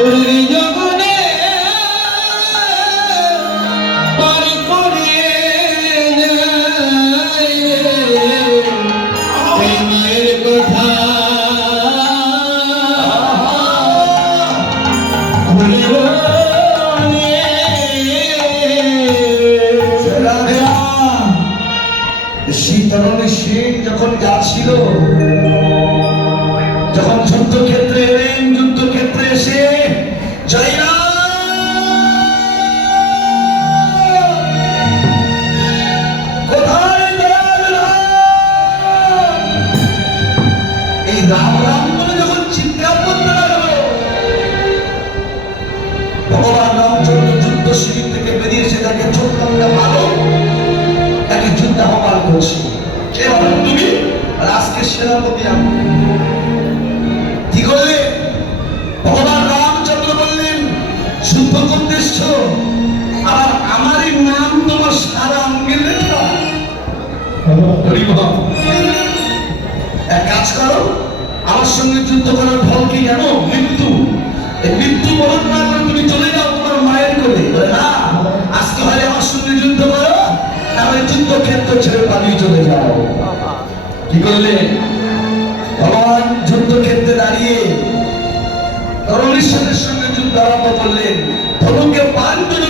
ওরে জগনে পার করে যায় রে প্রেমের কথা ভুলে বলে সীতারণী সিং যখন যাচ্ছিল জয়রাম কোথায় এই রাম রাম বলে যখন যুদ্ধ শিবির থেকে বেরিয়ে এসে তাকে একটা তাকে যুদ্ধ আহ্বান করছে। কে তুমি সেনাপতি আমি। এক কাজ করো, আমার সঙ্গে যুদ্ধ করার ফল কি জানো? মৃত্যু। মৃত্যু বরণ না করে তুমি চলে যাও তোমার মায়ের বলে, না, আজকে হয় আমার সঙ্গে যুদ্ধ করো, তাহলে যুদ্ধক্ষেত্র ছেড়ে পালিয়ে চলে যাও। কি করলে? ভগবান যুদ্ধক্ষেত্রে দাঁড়িয়ে তরণীশ্বরের সঙ্গে যুদ্ধ আরম্ভ করলেন। ধনুকে যোজন করে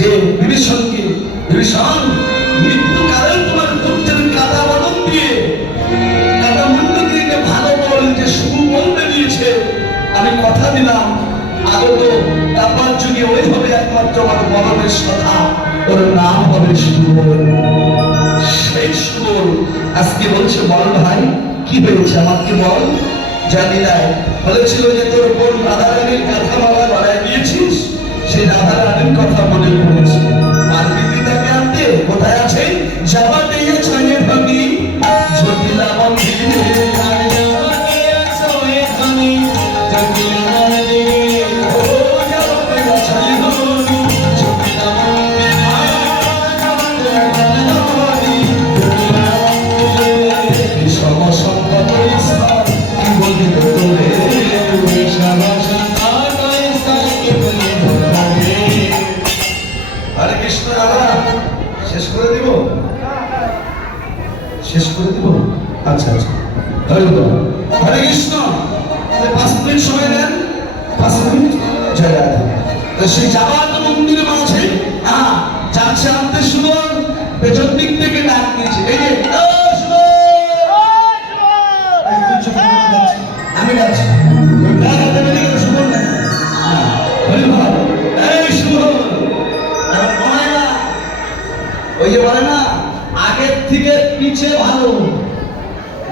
যে বিভীষণকে বিভীষণ, মৃত্যুকালে তোমার পুত্রের কাদা বদন দিয়ে, কাদা মুন্ডু দিয়ে ভালো বল যে শুভ বলতে দিয়েছে আমি কথা দিলাম, আগত তারপর যুগে ওই হবে একমাত্র আমার মরণের কথা ওর নাম হবে সুবল সেই সুবল আজকে বলছে, বল ভাই, কি হয়েছে? আমাকে বল? জানি না বলেছিল যে তোর বোন রাধারানীর কথা শেষ করে দিব? শেষ করে দিব? আচ্ছা আচ্ছা। হরে কৃষ্ণ। পাঁচ মিনিট সময় দেন। পাঁচ মিনিট জয় সেই যাবার মন্দিরে মাঝে হ্যাঁ যাচ্ছে আনতে সুন্দর, পেছন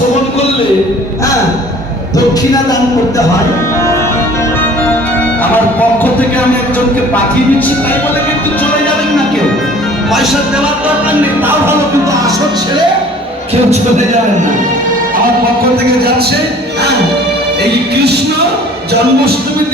শ্রবণ করলে হ্যাঁ দক্ষিণা দান করতে হয়। আমার পক্ষ থেকে আমি একজনকে পাঠিয়ে দিচ্ছি, তাই বলে কিন্তু চলে যাবেন না কেউ। পয়সা দেওয়ার দরকার নেই, তাও ভালো, কিন্তু আসর ছেড়ে কেউ চলে যাবেন না। আমার পক্ষ থেকে যাচ্ছে হ্যাঁ এই কৃষ্ণ জন্মাষ্টমী